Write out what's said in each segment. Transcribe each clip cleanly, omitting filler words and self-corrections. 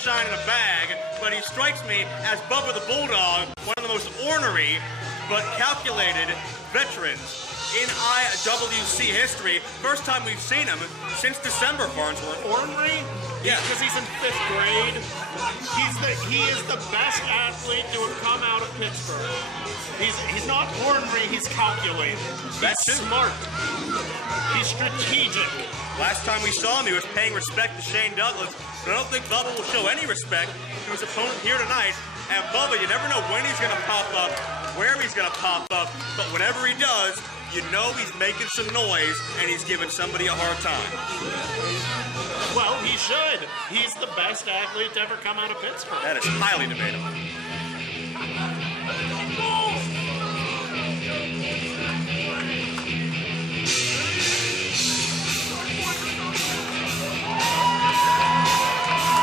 shine in a bag, but he strikes me as Bubba the Bulldog, one of the most ornery but calculated veterans in IWC history. First time we've seen him since December, Farnsworth. Ornery? Yeah. Because he's in 5th grade. He is the best athlete to have come out of Pittsburgh. He's not ornery, he's calculated. That's he's smart. He's strategic. Last time we saw him, he was paying respect to Shane Douglas, but I don't think Bubba will show any respect to his opponent here tonight. And Bubba, you never know when he's going to pop up, where he's going to pop up, but whenever he does, you know he's making some noise and he's giving somebody a hard time. Well, he should. He's the best athlete to ever come out of Pittsburgh. That is highly debatable.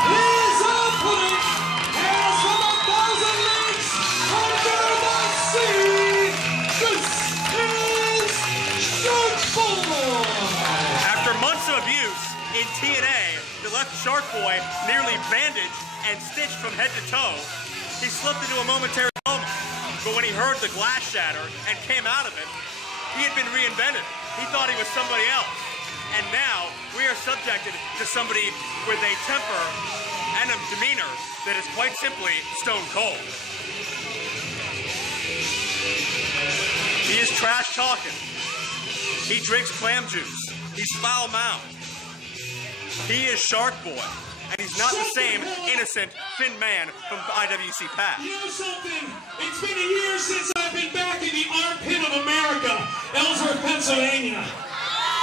His opponent has from 1,000 leagues under the sea. This is Shark Boy. After months of abuse in TNA, the left Shark Boy nearly bandaged and stitched from head to toe. He slipped into a momentary coma, but when he heard the glass shatter and came out of it, he had been reinvented. He thought he was somebody else. And now we are subjected to somebody with a temper and a demeanor that is quite simply stone cold. He is trash talking. He drinks clam juice. He's foul-mouthed. He is Shark Boy, and he's not the same innocent, thin man from IWC past. You know something? It's been a year since I've been back in the armpit of America, Ellsworth, Pennsylvania.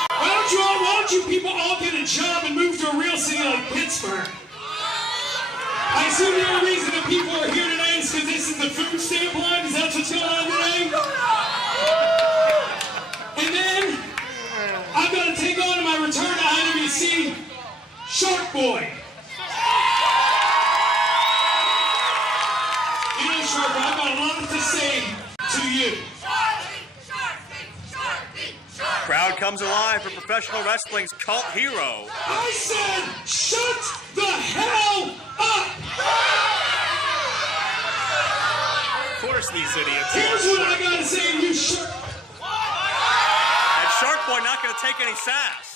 Why don't you people all get a job and move to a real city like Pittsburgh? I assume the only reason that people are here tonight is because this is the food stamp line. Is that what's going on today? And then I'm going to take on to my return to IWC, Shark Boy. You know, Shark Boy, I've got a lot to say to you. Crowd comes alive for professional wrestling's cult hero. I said, shut the hell up! Of course, these idiots. Here's what I gotta say to you, Shark. And Shark Boy not going to take any sass.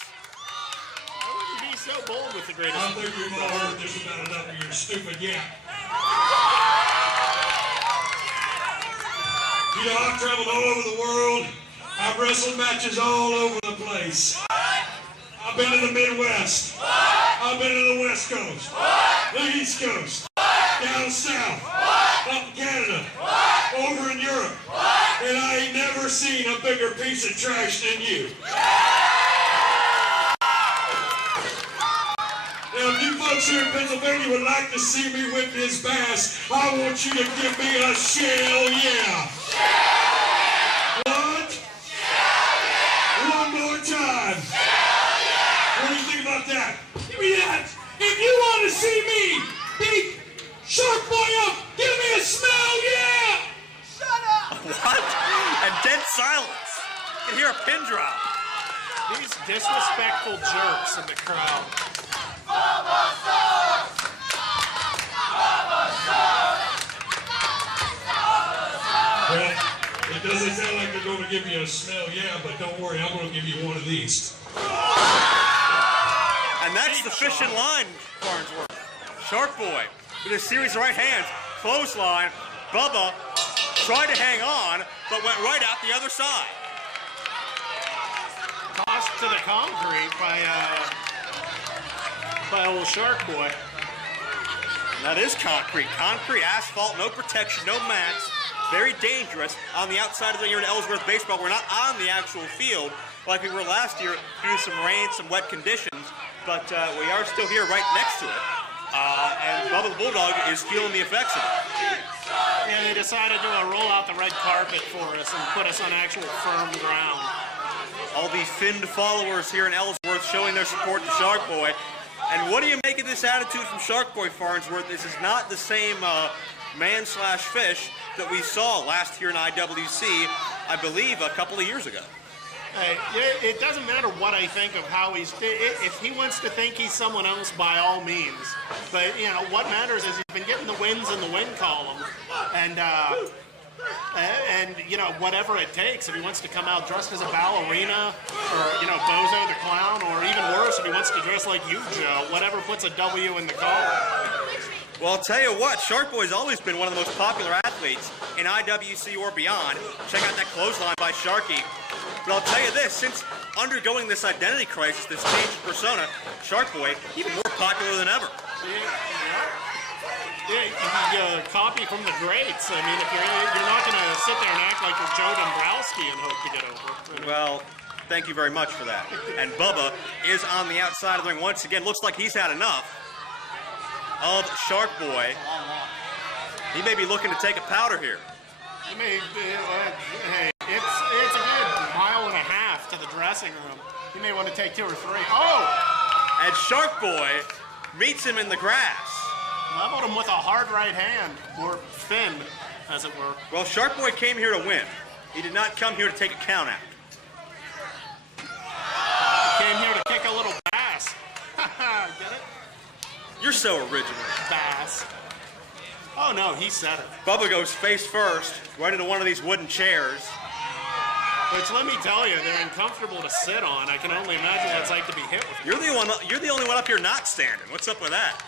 Why would you be so bold with the greatest? I think we've all heard just about enough of your stupid yap. You know, I've traveled all over the world. I've wrestled matches all over the place. I've been to the Midwest. I've been to the West Coast. The East Coast. Down south. Up in Canada. Over in Europe. And I ain't never seen a bigger piece of trash than you. Now, if you folks here in Pennsylvania would like to see me whip this bass, I want you to give me a shell yeah. What? One more time. What do you think about that? Give me that. If you want to see me beat Shark Boy up, give me a smell, yeah! Shut up! What? And dead silence. You can hear a pin drop. These disrespectful jerks in the crowd. Well, it doesn't sound like they're going to give you a smell, yeah, but don't worry, I'm going to give you one of these. And that's the fishing line, Farnsworth. Shark Boy with a series of right hands. Clothesline. Bubba tried to hang on, but went right out the other side. Tossed to the concrete by old Shark Boy. And that is concrete. Concrete, asphalt, no protection, no mats. Very dangerous on the outside of the ring here in Ellsworth Baseball. We're not on the actual field like we were last year due to some rain, some wet conditions, but we are still here right next to it. And Bubba the Bulldog is feeling the effects of it. And they decided to roll out the red carpet for us and put us on actual firm ground. All the finned followers here in Ellsworth showing their support to Shark Boy. And what do you make of this attitude from Shark Boy, Farnsworth? This is not the same man/fish that we saw last year in IWC, I believe, a couple of years ago. Hey, it doesn't matter what I think of how he's. If he wants to think he's someone else, by all means. But you know what matters is he's been getting the wins in the win column, and you know whatever it takes. If he wants to come out dressed as a ballerina, or you know Bozo the Clown, or even worse, if he wants to dress like you, Joe, whatever puts a W in the column. Well, I'll tell you what, Shark Boy's always been one of the most popular athletes in IWC or beyond. Check out that clothesline by Sharky. But I'll tell you this, since undergoing this identity crisis, this change of persona, Shark Boy, even more popular than ever. Yeah, copy from the greats. I mean, if you're not going to sit there and act like you're Joe Dombrowski and hope to get over. Well, thank you very much for that. And Bubba is on the outside of the ring once again. Looks like he's had enough of Shark Boy. He may be looking to take a powder here. He may be, hey, it's a good mile and a half to the dressing room. He may want to take 2 or 3. Oh! And Shark Boy meets him in the grass. Leveled him with a hard right hand, or fin, as it were. Well, Shark Boy came here to win. He did not come here to take a count out. He came here to kick a little bass. Get it? You're so original. Bass. Oh no, he said it. Bubba goes face first, right into one of these wooden chairs. Which, let me tell you, they're uncomfortable to sit on. I can only imagine what it's like to be hit with. You're the only one up here not standing. What's up with that?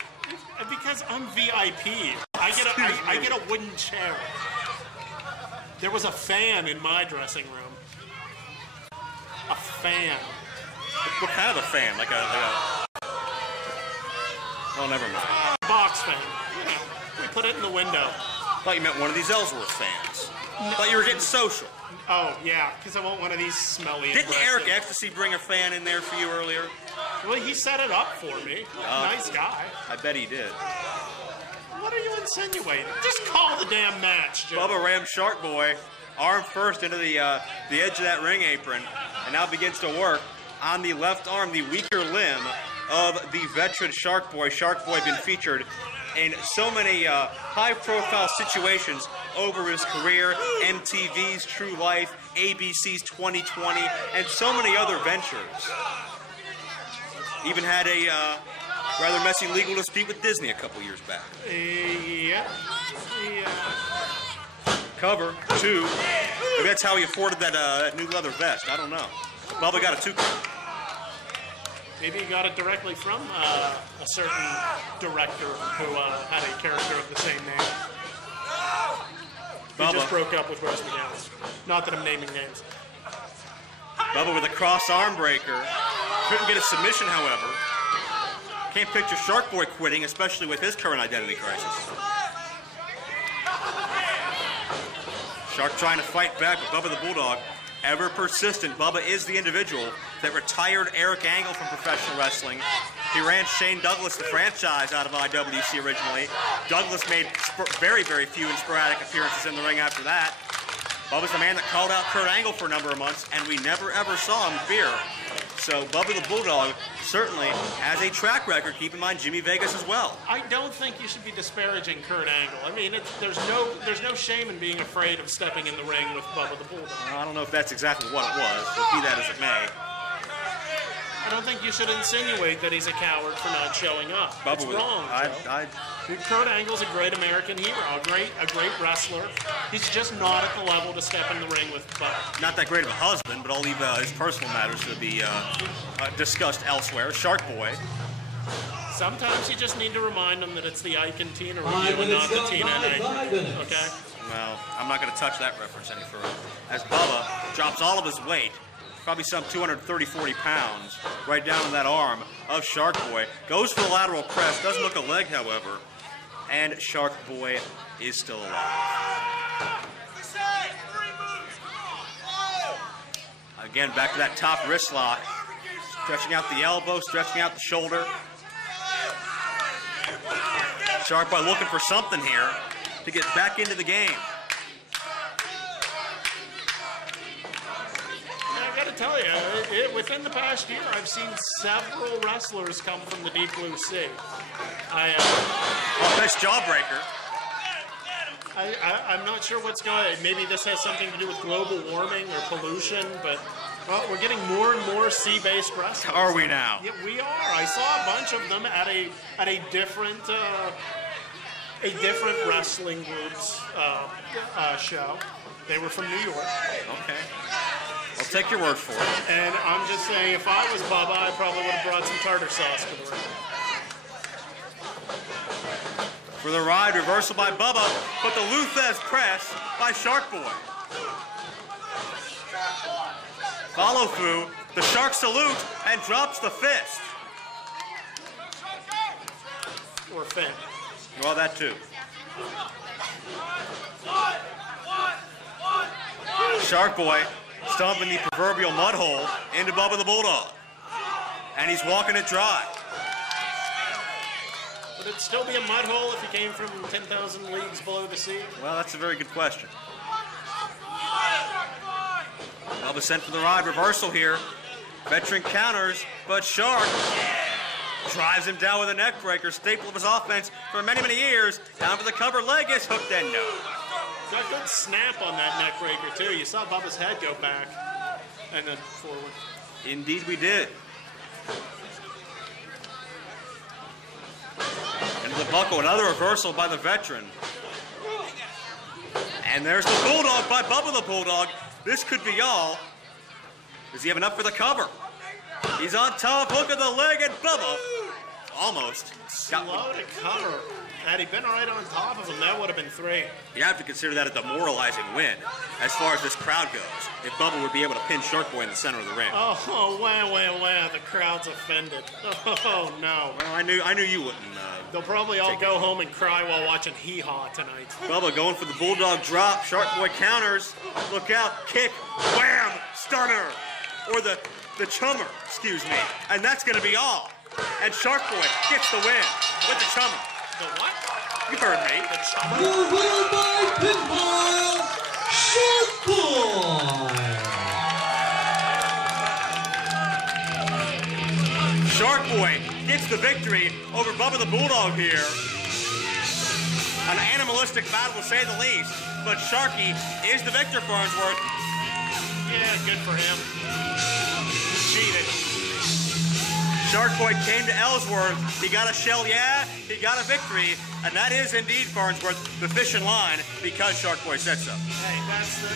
Because I'm VIP. I get a wooden chair. There was a fan in my dressing room. A fan. What kind of a fan? Like a oh, never mind. Box fan. You know, we put it in the window. Thought you meant one of these Ellsworth fans. Thought you were getting social. Oh, yeah, because I want one of these smelly. Didn't Eric Ecstasy bring a fan in there for you earlier? Well, he set it up for me. Nice guy. I bet he did. What are you insinuating? Just call the damn match, Joe. Bubba rammed Shark Boy arm first into the edge of that ring apron, and now begins to work on the left arm, the weaker limb of the veteran Shark Boy. Shark Boy been featured in so many high-profile situations over his career, MTV's True Life, ABC's 2020, and so many other ventures. Even had a rather messy legal dispute with Disney a couple years back. Yeah. Cover 2. Maybe that's how he afforded that new leather vest. I don't know. Bubba got a 2. Maybe he got it directly from a certain director who had a character of the same name. He just broke up with Rose McGowan. Not that I'm naming names. Bubba with a cross arm breaker. Couldn't get a submission, however. Can't picture Shark Boy quitting, especially with his current identity crisis. Shark trying to fight back, but Bubba the Bulldog, ever persistent. Bubba is the individual that retired Eric Angle from professional wrestling. He ran Shane Douglas, the franchise, out of IWC originally. Douglas made very, very few and sporadic appearances in the ring after that. Bubba's the man that called out Kurt Angle for a number of months, and we never ever saw him fear. So Bubba the Bulldog certainly has a track record. Keep in mind Jimmy Vegas as well. I don't think you should be disparaging Kurt Angle. I mean, there's no shame in being afraid of stepping in the ring with Bubba the Bulldog. Well, I don't know if that's exactly what it was, but be that as it may. I don't think you should insinuate that he's a coward for not showing up. It's wrong. Kurt Angle's a great American hero, a great wrestler. He's just not at the level to step in the ring with Bubba. Not that great of a husband, but I'll leave his personal matters to be discussed elsewhere. Shark Boy. Sometimes you just need to remind them that it's the Ike and Tina review and not the Tina and Ike. Okay? Well, I'm not going to touch that reference any further. As Bubba drops all of his weight, probably some 230, 40 pounds, right down on that arm of Shark Boy. Goes for the lateral press, doesn't look a leg, however, and Shark Boy is still alive. Again, back to that top wrist lock. Stretching out the elbow, stretching out the shoulder. Shark Boy looking for something here to get back into the game. I got to tell you, within the past year, I've seen several wrestlers come from the Deep Blue Sea. Nice jawbreaker. I'm not sure what's going on. Maybe this has something to do with global warming or pollution, but well, we're getting more and more sea-based wrestlers. Are we now? Yeah, we are. I saw a bunch of them at a different wrestling group's show. They were from New York. Okay. I'll take your word for it. And I'm just saying, if I was Bubba, I probably would have brought some tartar sauce to the ring. For the ride, reversal by Bubba, but the Luthez press by Shark Boy. Follow through, the Shark salute, and drops the fist. Or fin. Well, that too. Shark Boy stomping the proverbial mud hole into Bubba the Bulldog. And he's walking it dry. Would it still be a mud hole if he came from 10,000 leagues below the sea? Well, that's a very good question. Bubba sent for the ride, reversal here. Veteran counters, but Shark drives him down with a neck breaker, staple of his offense for many, many years. Down for the cover, leg is hooked and no. Got a good snap on that neck breaker, too. You saw Bubba's head go back and then forward. Indeed we did. Into the buckle, another reversal by the veteran. And there's the Bulldog by Bubba the Bulldog. This could be all. Does he have enough for the cover? He's on top, hook of the leg, and Bubba almost got slow to cover. Had he been right on top of him, that would have been 3. You have to consider that a demoralizing win as far as this crowd goes. If Bubba would be able to pin Shark Boy in the center of the ring. Oh, wow, the crowd's offended. Oh, no. Well, I knew you wouldn't. They'll probably all go home and cry while watching Hee Haw tonight. Bubba going for the Bulldog drop. Shark Boy counters. Look out, kick, wham, stunner. Or the chummer, excuse me. And that's going to be all. And Shark Boy gets the win with the chummer. The what? You heard me. The chummer. The winner by pinfall, Shark Boy. Shark Boy gets the victory over Bubba the Bulldog here. An animalistic battle, to say the least. But Sharky is the victor, Farnsworth. Yeah, good for him. Cheated. Shark Boy came to Ellsworth. He got a shell, yeah. He got a victory. And that is indeed, Farnsworth, the fishing line, because Shark Boy said so. Hey, that's the